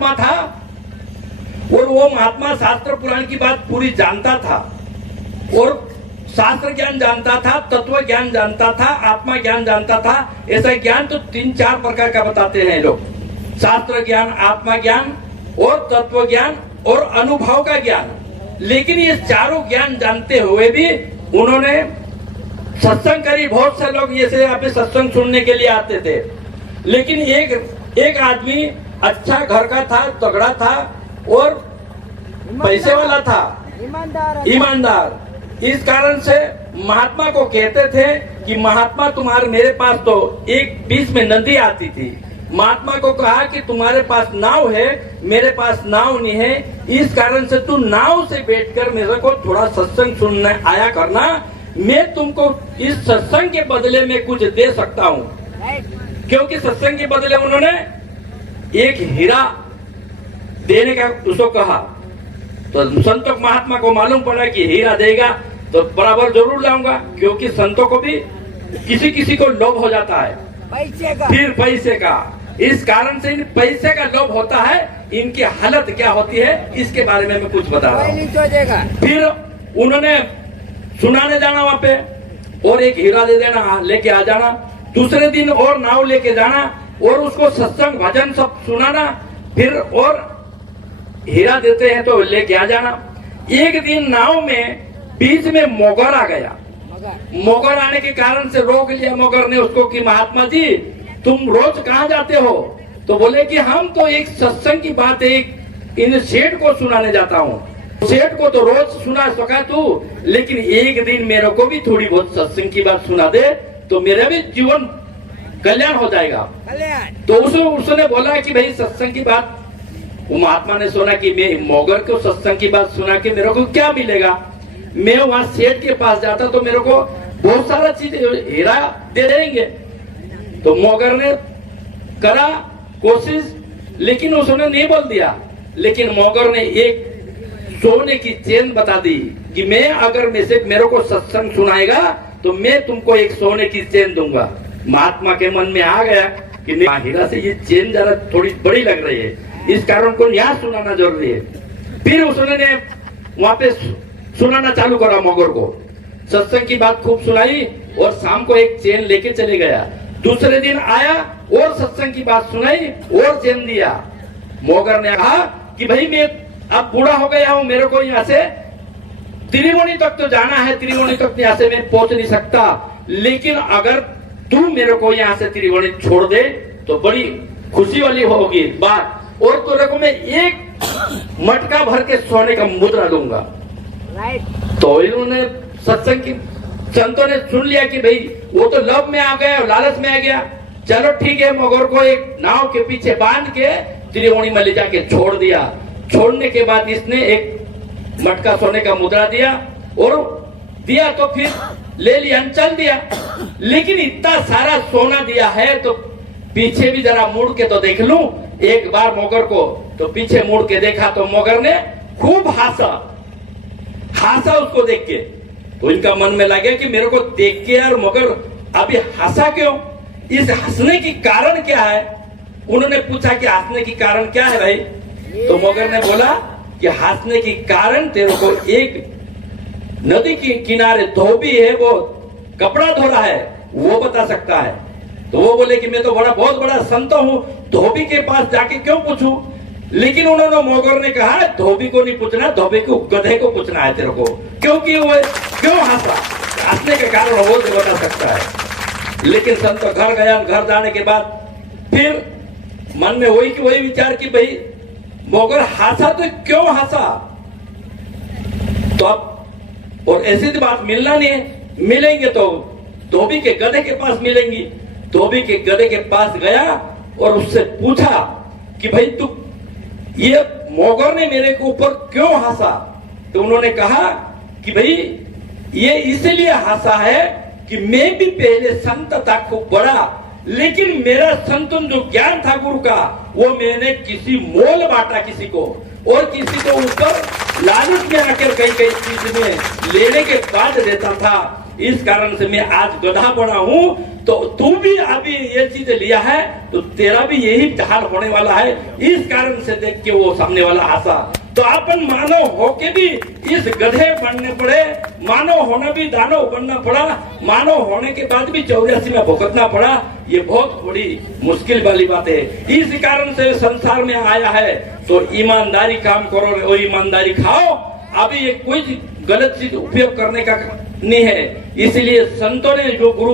महात्मा था और वो महात्मा शास्त्र पुराण की बात पूरी जानता था और शास्त्र ज्ञान जानता था, तत्व ज्ञान जानता था, आत्मा ज्ञान जानता था। ऐसा ज्ञान तो 3-4 प्रकार का बताते हैं लोग, शास्त्र ज्ञान, आत्मा ज्ञान और तत्व ज्ञान और अनुभव का ज्ञान। लेकिन ये चारों ज्ञान जानते हुए भी उन्होंने सत्संग करी। बहुत से लोग जैसे यहाँ पे सत्संग सुनने के लिए आते थे, लेकिन एक आदमी अच्छा घर का था, तगड़ा था और पैसे वाला था, ईमानदार। इस कारण से महात्मा को कहते थे कि महात्मा तुम्हारे, मेरे पास तो एक बीच में नदी आती थी। महात्मा को कहा कि तुम्हारे पास नाव है, मेरे पास नाव नहीं है, इस कारण से तू नाव से बैठकर मेरे को थोड़ा सत्संग सुनने आया करना। मैं तुमको इस सत्संग के बदले में कुछ दे सकता हूँ। क्योंकि सत्संग के बदले उन्होंने एक हीरा देने का उसको कहा। तो संतों महात्मा को मालूम पड़ा कि हीरा देगा तो बराबर जरूर लाऊंगा, क्योंकि संतों को भी किसी किसी को लोभ हो जाता है पैसे का, फिर पैसे का। इस कारण से इन पैसे का लोभ होता है। इनकी हालत क्या होती है इसके बारे में मैं कुछ बता रहा हूँ। फिर उन्होंने सुनाने जाना वहाँ पे और एक हीरा दे देना, लेके आ जाना। दूसरे दिन और नाव लेके जाना और उसको सत्संग भजन सब सुनाना, फिर और हीरा देते हैं तो लेके आ जाना। एक दिन नाव में बीच में मोगर आ गया। मोगर आने के कारण से रोक लिया मोगर ने उसको कि महात्मा जी तुम रोज कहाँ जाते हो? तो बोले कि हम तो एक सत्संग की बात एक इन सेठ को सुनाने जाता हूँ। सेठ को तो रोज सुना सका तू, लेकिन एक दिन मेरे को भी थोड़ी बहुत सत्संग की बात सुना दे तो मेरा भी जीवन कल्याण हो जाएगा। तो उसने बोला कि भाई सत्संग की बात, वो महात्मा ने सुना कि मैं मोगर को सत्संग की बात सुना के मेरे को क्या मिलेगा? मैं वहां सेठ के पास जाता तो मेरे को बहुत सारा चीज हीरा दे देंगे। तो मोगर ने करा कोशिश, लेकिन उसने नहीं बोल दिया। लेकिन मोगर ने एक सोने की चेन बता दी कि मैं अगर मेरे को सत्संग सुनाएगा तो मैं तुमको एक सोने की चेन दूंगा। महात्मा के मन में आ गया कि नहीं, हीरा से ये चेन जरा थोड़ी बड़ी लग रही है, इस कारण को यहाँ सुनाना जरूरी है। फिर उसने वहां पे सुनाना चालू करा, मोगर को सत्संग की बात खूब सुनाई और शाम को एक चेन लेके चले गया। दूसरे दिन आया और सत्संग की बात सुनाई और चेन दिया। मोगर ने कहा कि भाई मैं अब बूढ़ा हो गया हूँ, मेरे को यहाँ से त्रिवेणी तक तो जाना है, त्रिवेणी तक यहाँ से मैं पहुंच नहीं सकता, लेकिन अगर तू मेरे को यहाँ से त्रिवेणी छोड़ दे तो बड़ी खुशी वाली होगी बात, और तेरे को मैं एक मटका भर के सोने का मुद्रा दूंगा। तो इन्होंने सत्संग की संतों ने सुन लिया कि भाई वो तो लोभ में आ गया, लालच में आ गया। चलो ठीक है, मोगर को एक नाव के पीछे बांध के त्रिवेणी में ले जाके छोड़ दिया। छोड़ने के बाद इसने एक मटका सोने का मुद्रा दिया और दिया तो फिर ले लिया, चल दिया। लेकिन इतना सारा सोना दिया है तो पीछे भी जरा मुड़ के तो देख लूं एक बार मोगर को। तो पीछे मुड़ के देखा तो मोगर ने खूब हंसा उसको देख के। तो इनका मन में लगे कि मेरे को देख के यार मोगर अभी हंसा क्यों, इस हंसने की कारण क्या है? उन्होंने पूछा कि हंसने की कारण क्या है भाई? तो मोगर ने बोला कि हंसने की कारण तेरे को एक नदी के किनारे धोबी है, वो कपड़ा धो रहा है, वो बता सकता है। तो वो बोले कि मैं तो बहुत बड़ा संत हूँ, धोबी के पास जाके क्यों पूछूं? लेकिन उन्होंने मोगर ने कहा धोबी को नहीं पूछना, धोबी को गधे को पूछना है तेरे को, क्योंकि वो क्यों हंसा, हंसने के कारण वो बता सकता है। लेकिन संत घर गया, घर जाने के बाद फिर मन में वही विचार कि भाई मोगर हंसा तो क्यों हंसा? तो अब और ऐसी तो बात मिलना नहीं है, मिलेंगे तो धोबी के गधे के पास मिलेंगी। धोबी के गधे के पास गया और उससे पूछा कि भाई तू ये मोगर ने मेरे के ऊपर क्यों हंसा? तो उन्होंने कहा कि भाई ये इसलिए हंसा है कि मैं भी पहले संत था खूब बड़ा, लेकिन मेरा संतन जो ज्ञान था गुरु का वो मैंने किसी मोल बांटा किसी को, और किसी को ऊपर लालच में आकर कई चीज में लेने के बाद देता था। इस कारण से मैं आज गधा बना हूँ। तो तू भी अभी ये चीज लिया है तो तेरा भी यही हाल होने वाला है। इस कारण से देख के वो सामने वाला हंसा। तो अपन मानव होके भी इस गधे बनने पड़े, मानव होना भी दानव बनना पड़ा, मानव होने के बाद भी 84 में भुगतना पड़ा। ये बहुत बड़ी मुश्किल वाली बात है। इस कारण से संसार में आया है तो ईमानदारी काम करो और ईमानदारी खाओ। अभी ये कोई गलत चीज उपयोग करने का नहीं है। इसलिए संतों ने जो गुरु